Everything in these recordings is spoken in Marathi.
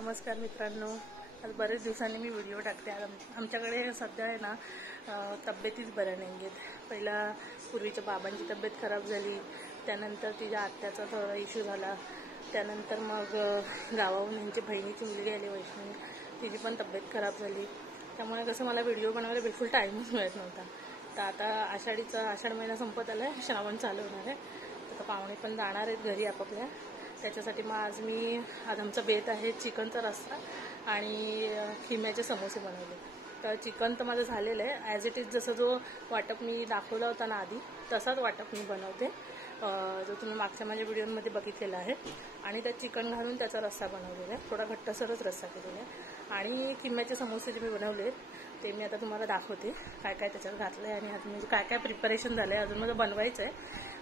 नमस्कार मित्रांनो, आज बरेच दिवसांनी मी व्हिडिओ टाकते। आमच्याकडे सध्या आहे ना तब्येतीच बऱ्या नाही आहेत। पहिला पूर्वीच्या बाबांची तब्येत खराब झाली, त्यानंतर तिच्या आत्याचा थोडा इश्यू झाला, त्यानंतर मग गावाहून यांची बहिणीची मुलगी आली वैष्णवी, तिची पण तब्येत खराब झाली। त्यामुळे कसं मला व्हिडिओ बनवायला बिलकुल टाईमच मिळत नव्हता। तर आता आषाढ महिना संपत आला आहे, श्रावण चालू होणार आहे। तर पाहुणे पण जाणार आहेत घरी आपापल्या, त्याच्यासाठी मग आज आमचा बेत आहे चिकनचा रस्सा आणि खिम्याचे समोसे बनवले। तर चिकन तर माझं झालेलं आहे, ॲज इट इज जसं जो वाटप मी दाखवला होता ना आधी तसाच वाटप मी बनवते, जो तुम्ही मागच्या माझ्या व्हिडिओमध्ये बघितलेला आहे। आणि त्यात चिकन घालून त्याचा रस्सा बनवलेला आहे, थोडा घट्टसरच रस्सा केलेला आहे। आणि खिम्याचे समोसे जे मी बनवले ते मी आता तुम्हाला दाखवते, काय काय त्याच्यात घातलं आहे आणि अजून म्हणजे काय काय प्रिपरेशन झालं आहे। अजून मला बनवायचं आहे।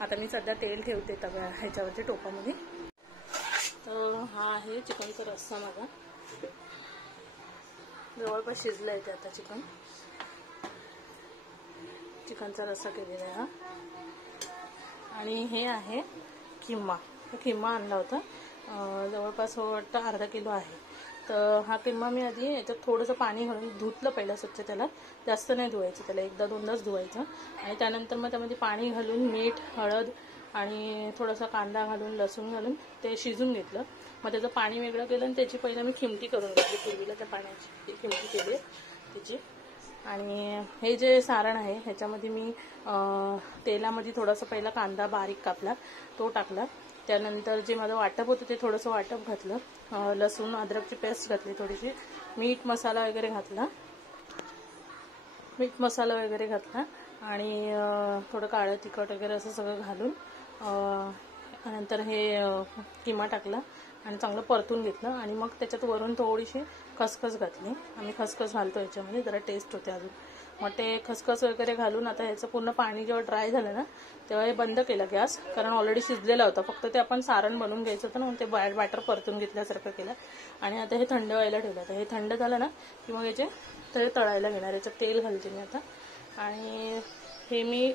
आता मी सध्या तेल ठेवते तव्या ह्याच्यावरती टोपामध्ये। तर हा आहे चिकनचा रस्सा माझा, जवळपास शिजलं आहे ते आता चिकनचा रस्सा केलेला आहे हा। आणि हे आहे किम्मा आणला होता, जवळपास वाटतं अर्धा किलो आहे। तर हा किम्मा मी आधी याच्यात थोडंसं पाणी घालून धुतलं पहिलं स्वच्छ, त्याला जास्त नाही धुवायचं, त्याला एकदा दोनदाच धुवायचं। आणि त्यानंतर मग त्यामध्ये पाणी घालून मीठ हळद आणि थोडासा कांदा घालून लसूण घालून ते शिजून घेतलं। मग त्याचं पाणी वेगळं केलं आणि त्याची पहिलं मी खिमटी करून घेतली, पूर्वीला त्या पाण्याची खिमटी केली त्याची। आणि हे जे सारण आहे ह्याच्यामध्ये मी तेलामध्ये थोडासा पहिला कांदा बारीक कापला तो टाकला, त्यानंतर जे माझं वाटप होतं ते थोडंसं वाटप घातलं, लसूण अद्रकची पेस्ट घातली, थोडीशी मीठ मसाला वगैरे घातला आणि थोडं काळं तिखट वगैरे असं सगळं घालून नंतर हे किमा टाकला आणि चांगलं परतून घेतलं। आणि मग त्याच्यात वरून थोडीशी खसखस घातली, आम्ही खसखस घालतो याच्यामध्ये, जरा टेस्ट होते अजून। मग ते खसखस वगैरे घालून आता ह्याचं पूर्ण पाणी जेव्हा ड्राय झालं ना तेव्हा हे बंद केलं गॅस, कारण ऑलरेडी शिजलेला होता, फक्त ते आपण सारण बनवून घ्यायचं होतं ना, ते बॅटर परतून घेतल्यासारखं केलं। आणि आता हे थंड व्हायला ठेवलं। आता हे थंड झालं ना की मग याचे तळे तळायला घेणार, याच्यात तेल घालते मी आता। आणि हे मी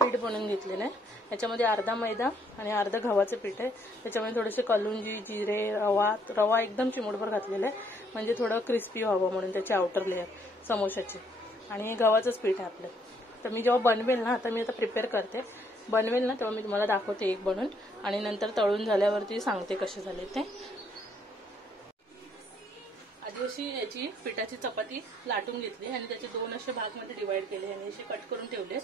पीठ बनवून घेतलेलं आहे, याच्यामध्ये अर्धा मैदा आणि अर्धा गव्हाचं पीठ आहे। त्याच्यामध्ये थोडेसे कलुंजी जिरे रवा एकदम चिमूटभर घातलेला आहे, म्हणजे थोडं क्रिस्पी व्हावं म्हणून त्याची आउटर लेअर समोशाची। आणि हे गव्हाचंच पीठ आहे आपलं। तर मी जेव्हा बनवेल ना, आता मी आता प्रिपेअर करते, बनवेल ना तेव्हा मी तुम्हाला दाखवते एक बनवून, आणि नंतर तळून झाल्यावरती सांगते कसे झाले ते। आधी अशी याची पिठाची चपाती लाटून घेतली आणि त्याचे दोन असे भागमध्ये डिवाइड केले आणि असे कट करून ठेवले,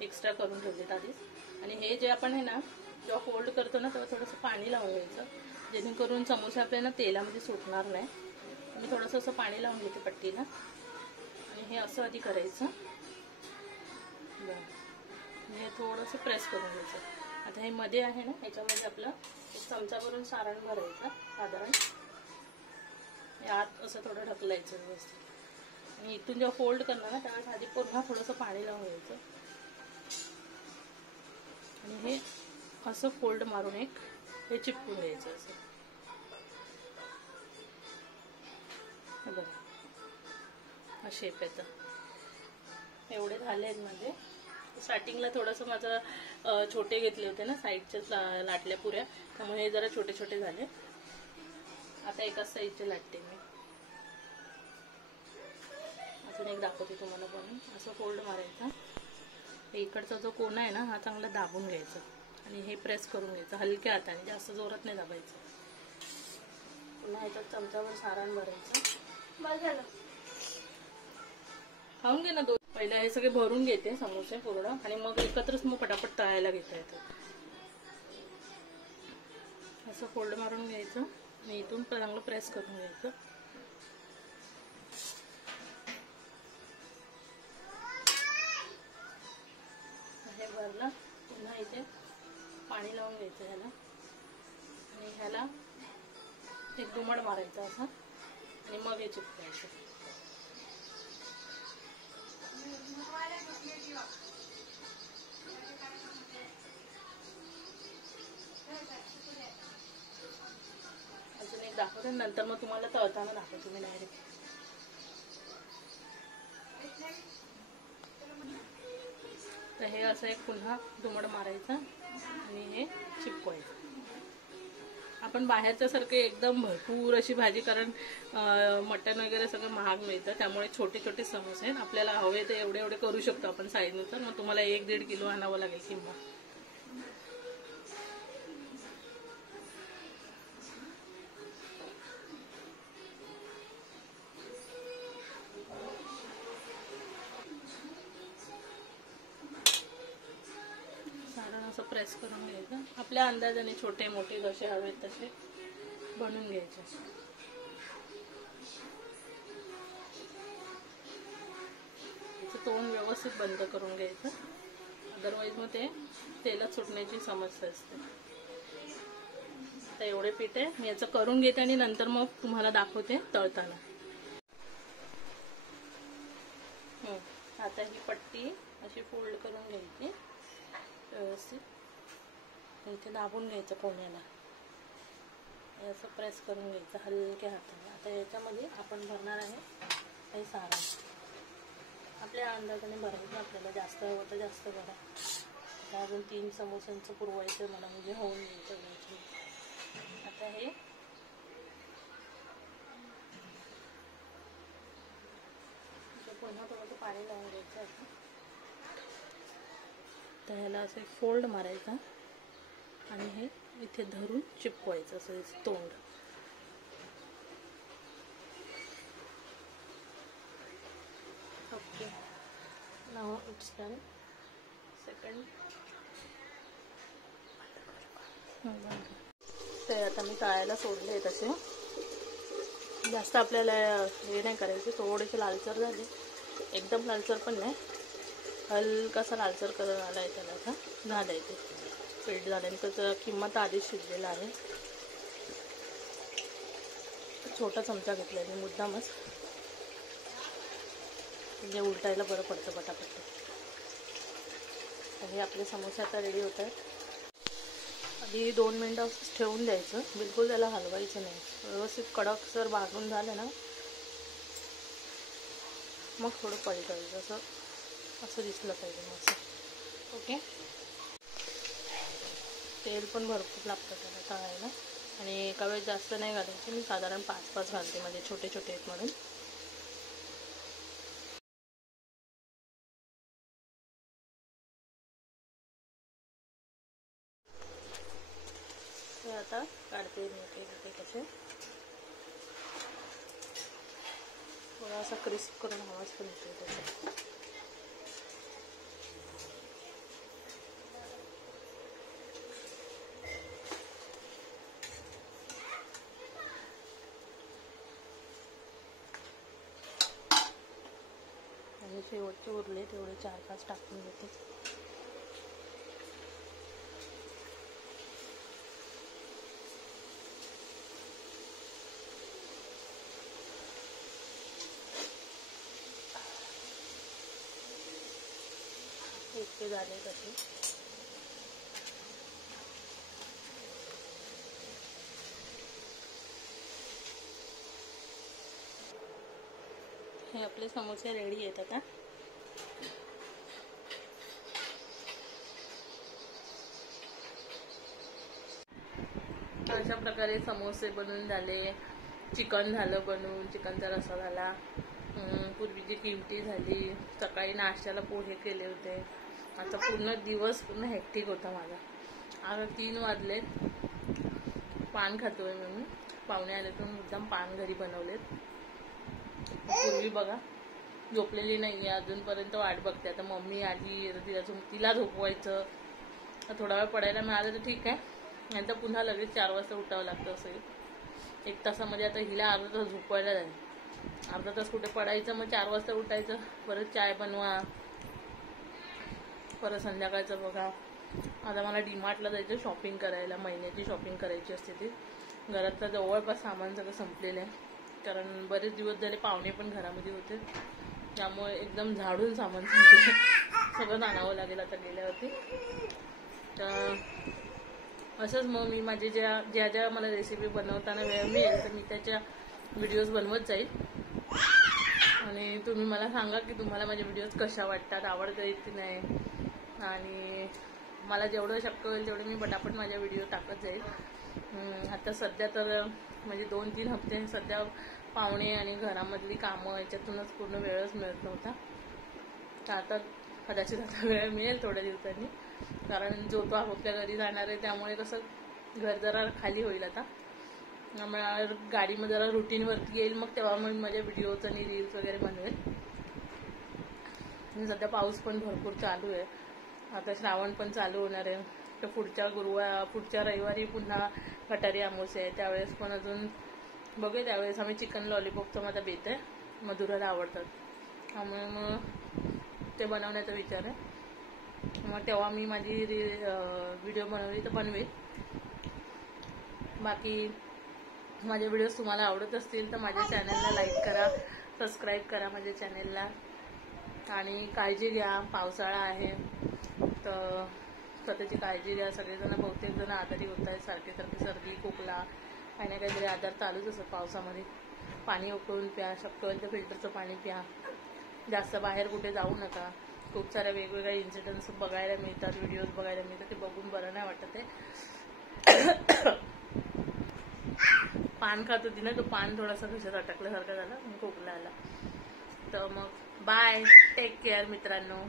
एक्स्ट्रा करून ठेवलेत आधीच। आणि हे जे आपण आहे ना जेव्हा फोल्ड करतो ना तेव्हा थोडंसं पाणी लावून घ्यायचं, जेणेकरून समोसे आपल्याला तेलामध्ये सुटणार नाही। मी थोडंसं असं पाणी लावून घेते पट्टीला आणि हे असं आधी करायचं, हे थोडंसं प्रेस करून घ्यायचं। आता हे मध्ये आहे ना, ह्याच्यामध्ये आपलं एक चमचा भरून सारण भरायचं साधारण, आत असं थोडं ढकलायचं व्यवस्थित। आणि इथून जेव्हा फोल्ड करणार ना त्यावेळेस आधी पुन्हा थोडंसं पाणी लावून घ्यायचं आणि हे असं फोल्ड मारून हे चिपकून घ्यायचं असं, बघा हा शेप येतं। एवढे झाले आहेत म्हणजे स्टार्टिंगला थोडंसं माझं छोटे घेतले होते ना साईडच्याच लाटल्या पुऱ्या, त्यामुळे हे जरा छोटे छोटे झाले। आता एकाच साईडचे लाटते मी, अजून एक दाखवते तुम्हाला बनवून। असं फोल्ड मारायचा, इकडचा जो कोना आहे ना हा चांगला दाबून घ्यायचा आणि हे प्रेस करून घ्यायचं हलक्या हाताने, जास्त जोरात नाही दाबायचं। पुन्हा ह्याच्यात चमचावर सारण भरायचं। बस झालं, खाऊन घे ना दोन। पहिला हे सगळे भरून घेते समोसे पूर्ण आणि मग एकत्रच मग पटापट तळायला घेता येतं। असं फोल्ड मारून घ्यायचं आणि इथून चांगलं प्रेस करून घ्यायचं। हे भरलं, पुन्हा इथे पाणी लावून घ्यायचं ह्याला आणि ह्याला एक दुमड मारायचा असा आणि मग हे चिपकायचं। अजून एक दाखवते, नंतर मग तुम्हाला तळताना दाखवते मी डायरेक्ट। तर हे असं एक पुन्हा दुमड मारायचं आणि हे चिपकवायचं। आपण बाहेरच्यासारखे एकदम भरपूर अशी भाजी, कारण मटण वगैरे सगळं महाग मिळतं, त्यामुळे छोटे छोटे समोसे आहेत. आपल्याला हवे ते एवढे एवढे करू शकतो आपण साईजनुसार. मग तुम्हाला 1-1.5 किलो आणावं लागेल किंवा. असं प्रेस करून घ्यायचं. आपल्या अंदाजाने छोटे मोठे जसे हवेत तसे बनवून घ्यायचे. याचं तोंड व्यवस्थित बंद करून घ्यायचं, अदरवाईज मग ते तेलात सुटण्याची समस्या असते. आता एवढे पीठ आहे, मी याचं करून घेते आणि नंतर मग तुम्हाला दाखवते तळताना. आता ही पट्टी अशी फोल्ड करून घ्यायची व्यवस्थित, इथे दाबून घ्यायचं कोण्याला, असं प्रेस करून घ्यायचं हलक्या हाताने. आता याच्यामध्ये आपण भरणार आहे काही सारण. आपल्या अंदाजाने भरायचं, आपल्याला जास्त हवं तर जास्त भरा. आता अजून 3 समोस्यांचं पुरवायचं मला, म्हणजे होऊन घ्यायचं. आता हे पुन्हा थोडंसं पाणी लावून घ्यायचं आहे. तर ह्याला असं फोल्ड मारायचा आणि हे इथे धरून चिपकवायचं असं तोंड. Okay, now it's done. Second ते आता मी तळायला सोडले. तसे जास्त आपल्याला हे नाही करायचे, थोडेसे लालसर झाले, एकदम लालसर पण नाही, हलकासा लालसर कलर आला आहे त्याला. आता झालं आहे ते पीठ झाल्याने, त्याचं किंमत आधीच शिजलेला आहे. छोटा चमचा घेतला आहे मी मुद्दामच, म्हणजे उलटायला बरं पडतं पटापट. हे आपले समोसे आता रेडी होत आहेत. आधी 2 मिनटं ठेवून द्यायचं, बिलकुल त्याला हलवायचं नाही. व्यवस्थित कडकसर भाजून झालं ना मग थोडं पलटायचं, असं दिसलं पाहिजे मग असं. ओके, तेल पण भरपूर लागतं त्याला तळायला, आणि एका वेळेस जास्त नाही घालायचे. मी साधारण 5-5 घालते, म्हणजे छोटे छोटे आहेत म्हणून. ते आता काढते मी ते कसे, थोडासा क्रिस्प करून आवाज पण येतो त्याचा. आणि शेवटचे उरले तेवढे 4-5 टाकून घेते. इतके झाले तसे. हे आपले समोसे रेडी आहेत आता. अशा प्रकारे समोसे बनवून झाले. चिकन झालं बनवून, चिकनचा रस्सा झाला, पूर्वीची किमटी झाली, सकाळी नाश्त्याला पोहे केले होते. आता पूर्ण दिवस पूर्ण हेक्टिक होता माझा. आता 3 वाजलेत. पान खातोय म्हणून पाहुणे आले तर मुद्दाम पान घरी बनवलेत. पूर्वी बघा झोपलेली नाही आहे अजूनपर्यंत, वाट बघते. आता मम्मी आली तिला झोपवायचं, थोडा वेळ पडायला मिळालं तर ठीक आहे, नंतर पुन्हा लगेच 4 वाजता उठावं लागतं. असं 1 तासामध्ये आता हिला अर्धा तास झोपवायला जाईल. अर्धा तास कुठे पडायचं, मग 4 वाजता उठायचं, परत चाय बनवा, परत संध्याकाळचं बघा. आता मला डीमार्टला जायचं शॉपिंग करायला, महिन्याची शॉपिंग करायची असते ती. घरातलं जवळपास सामान सगळं संपलेलं आहे, कारण बरेच दिवस झाले पाहुणे पण घरामध्ये होते, त्यामुळे एकदम झाडून सामान संपलं. सगळं आणावं लागेल आता गेल्यावरती. तर असंच मग मी माझे ज्या मला रेसिपी बनवताना वेळ मिळेल तर मी त्याच्या व्हिडिओज बनवत जाईल. आणि तुम्ही मला सांगा की तुम्हाला माझे व्हिडिओज कशा वाटतात, आवडतात की नाही. आणि मला जेवढं शक्य होईल तेवढे मी पटापट माझ्या व्हिडिओ टाकत जाईल. आता सध्या तर म्हणजे 2-3 हप्ते सध्या पाहुणे आणि घरामधली कामं याच्यातूनच पूर्ण वेळच मिळत नव्हता. तर आता कदाचित आता वेळ मिळेल थोड्या दिवसांनी, कारण जो तो आपापल्या घरी जाणार आहे त्यामुळे कसं घर जरा खाली होईल आता. त्यामुळे गाडीमध्ये जरा रुटीनवरती येईल, मग तेव्हा मग माझ्या व्हिडिओज आणि रील्स वगैरे बनवेल. सध्या पाऊस पण भरपूर चालू आहे. आता श्रावण पण चालू होणार आहे. तर पुढच्या रविवारी पुन्हा गटारी अमावस्या आहे. त्यावेळेस पण अजून बघूया. त्यावेळेस आम्ही चिकन लॉलीपॉपचा माझा बेत आहे, मधुराला आवडतात, त्यामुळे मग ते बनवण्याचा विचार आहे. मग तेव्हा मी माझी व्हिडिओ बनवली तर बनवेल. बाकी माझे व्हिडिओज तुम्हाला आवडत असतील तर माझ्या चॅनलला लाईक करा, सबस्क्राईब करा माझ्या चॅनलला. आणि काळजी घ्या, पावसाळा आहे तर स्वतःची काळजी घ्या. सगळेजण बहुतेक जण आजारी होत आहेत, सारखे सर्दी खोकला काही ना काहीतरी आजार चालूच असतात पावसामध्ये. पाणी उकळून प्या, शक्य होईल तर फिल्टरचं पाणी प्या. जास्त बाहेर कुठे जाऊ नका. खूप साऱ्या वेगवेगळ्या इन्सिडेंट्स बघायला मिळतात, व्हिडिओज बघायला मिळतात, ते बघून बरं नाही वाटत आहे. पान खात होती ना, तो पान थोडासा घशात अटकल्यासारखा झाला, खोकला आला. तर मग बाय, टेक केअर मित्रांनो.